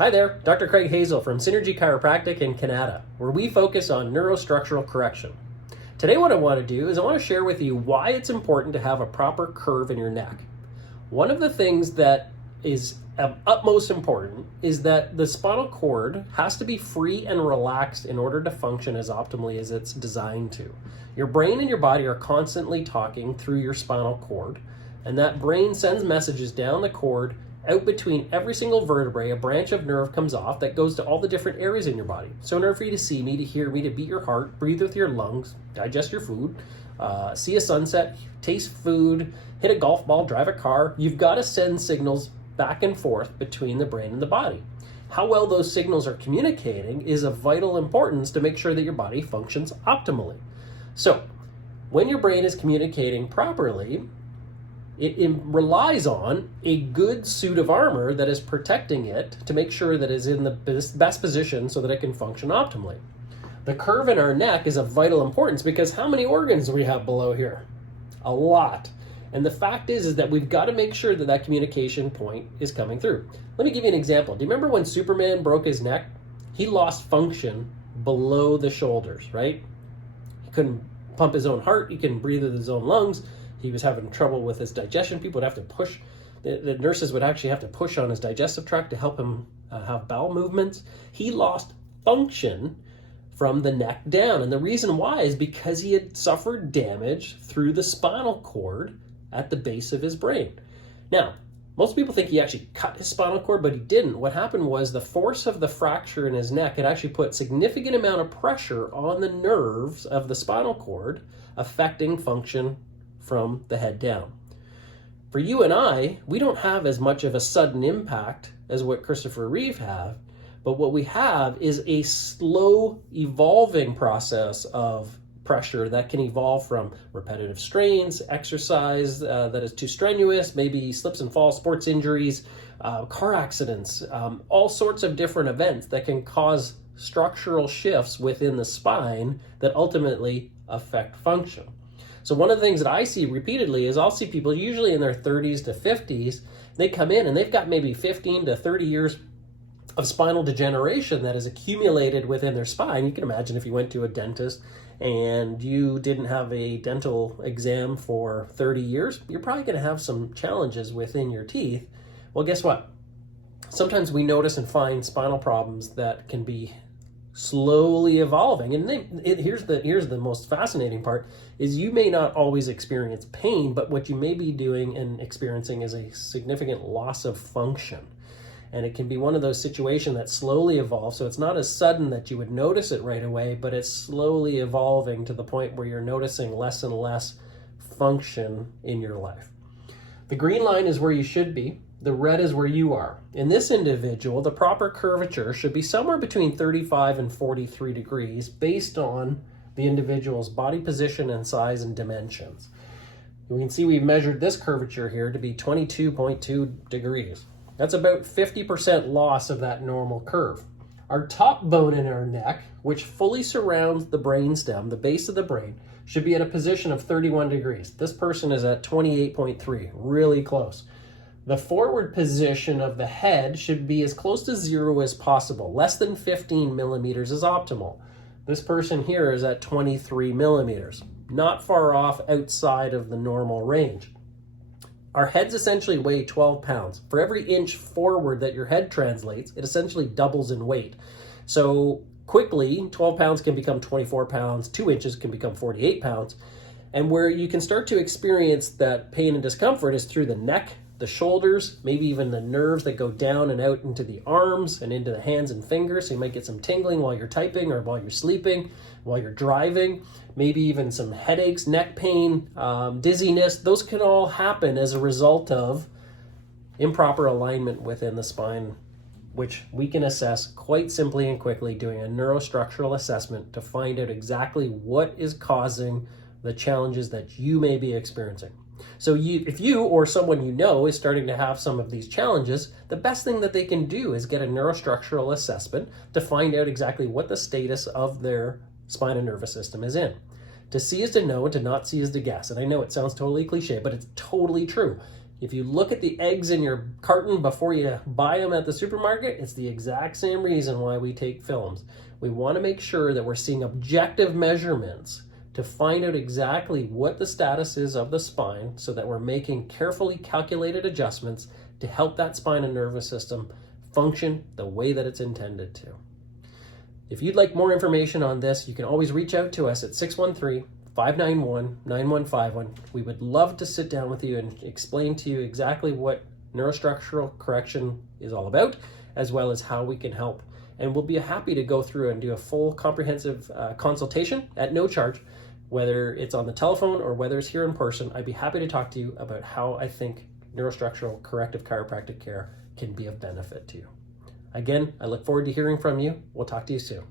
Hi there, Dr. Craig Hazel from Synergy Chiropractic in Canada, where we focus on neurostructural correction. Today what I want to do is I want to share with you why it's important to have a proper curve in your neck. One of the things that is of utmost importance is that the spinal cord has to be free and relaxed in order to function as optimally as it's designed to. Your brain and your body are constantly talking through your spinal cord, and that brain sends messages down the cord. Out between every single vertebrae, a branch of nerve comes off that goes to all the different areas in your body. So in order for you to see me, to hear me, to beat your heart, breathe with your lungs, digest your food, see a sunset, taste food, hit a golf ball, drive a car, you've got to send signals back and forth between the brain and the body. How well those signals are communicating is of vital importance to make sure that your body functions optimally. So when your brain is communicating properly, it relies on a good suit of armor that is protecting it to make sure that it's in the best position so that it can function optimally. The curve in our neck is of vital importance because how many organs do we have below here? A lot. And the fact is that we've got to make sure that that communication point is coming through. Let me give you an example. Do you remember when Superman broke his neck? He lost function below the shoulders, right? He couldn't pump his own heart. He couldn't breathe with his own lungs. He was having trouble with his digestion. People would have to push, the nurses would actually have to push on his digestive tract to help him have bowel movements. He lost function from the neck down. And the reason why is because he had suffered damage through the spinal cord at the base of his brain. Now, most people think he actually cut his spinal cord, but he didn't. What happened was the force of the fracture in his neck had actually put significant amount of pressure on the nerves of the spinal cord, affecting function from the head down. For you and I, we don't have as much of a sudden impact as what Christopher Reeve have, but what we have is a slow evolving process of pressure that can evolve from repetitive strains, exercise that is too strenuous, maybe slips and falls, sports injuries, car accidents, all sorts of different events that can cause structural shifts within the spine that ultimately affect function. So one of the things that I see repeatedly is I'll see people usually in their 30s to 50s, they come in and they've got maybe 15 to 30 years of spinal degeneration that is accumulated within their spine. You can imagine if you went to a dentist and you didn't have a dental exam for 30 years, you're probably going to have some challenges within your teeth. Well, guess what? Sometimes we notice and find spinal problems that can be slowly evolving, and here's the most fascinating part is you may not always experience pain, but what you may be doing and experiencing is a significant loss of function. And it can be one of those situations that slowly evolves, so it's not as sudden that you would notice it right away, but it's slowly evolving to the point where you're noticing less and less function in your life. The green line is where you should be. The red is where you are. In this individual, the proper curvature should be somewhere between 35 and 43 degrees based on the individual's body position and size and dimensions. We can see we've measured this curvature here to be 22.2 degrees. That's about 50% loss of that normal curve. Our top bone in our neck, which fully surrounds the brainstem, the base of the brain, should be at a position of 31 degrees. This person is at 28.3, really close. The forward position of the head should be as close to zero as possible. Less than 15 millimeters is optimal. This person here is at 23 millimeters, not far off outside of the normal range. Our heads essentially weigh 12 pounds. For every inch forward that your head translates, it essentially doubles in weight. So quickly, 12 pounds can become 24 pounds, 2 inches can become 48 pounds. And where you can start to experience that pain and discomfort is through the neck, the shoulders, maybe even the nerves that go down and out into the arms and into the hands and fingers. So you might get some tingling while you're typing or while you're sleeping, while you're driving, maybe even some headaches, neck pain, dizziness. Those can all happen as a result of improper alignment within the spine, which we can assess quite simply and quickly doing a neurostructural assessment to find out exactly what is causing the challenges that you may be experiencing. So if you or someone you know is starting to have some of these challenges, the best thing that they can do is get a neurostructural assessment to find out exactly what the status of their spine and nervous system is in. To see is to know, and to not see is to guess. And I know it sounds totally cliche, but it's totally true. If you look at the eggs in your carton before you buy them at the supermarket, it's the exact same reason why we take films. We want to make sure that we're seeing objective measurements to find out exactly what the status is of the spine so that we're making carefully calculated adjustments to help that spine and nervous system function the way that it's intended to. If you'd like more information on this, you can always reach out to us at 613-591-9151. We would love to sit down with you and explain to you exactly what neurostructural correction is all about, as well as how we can help. And we'll be happy to go through and do a full comprehensive consultation at no charge, whether it's on the telephone or whether it's here in person. I'd be happy to talk to you about how I think neurostructural corrective chiropractic care can be of benefit to you. Again, I look forward to hearing from you. We'll talk to you soon.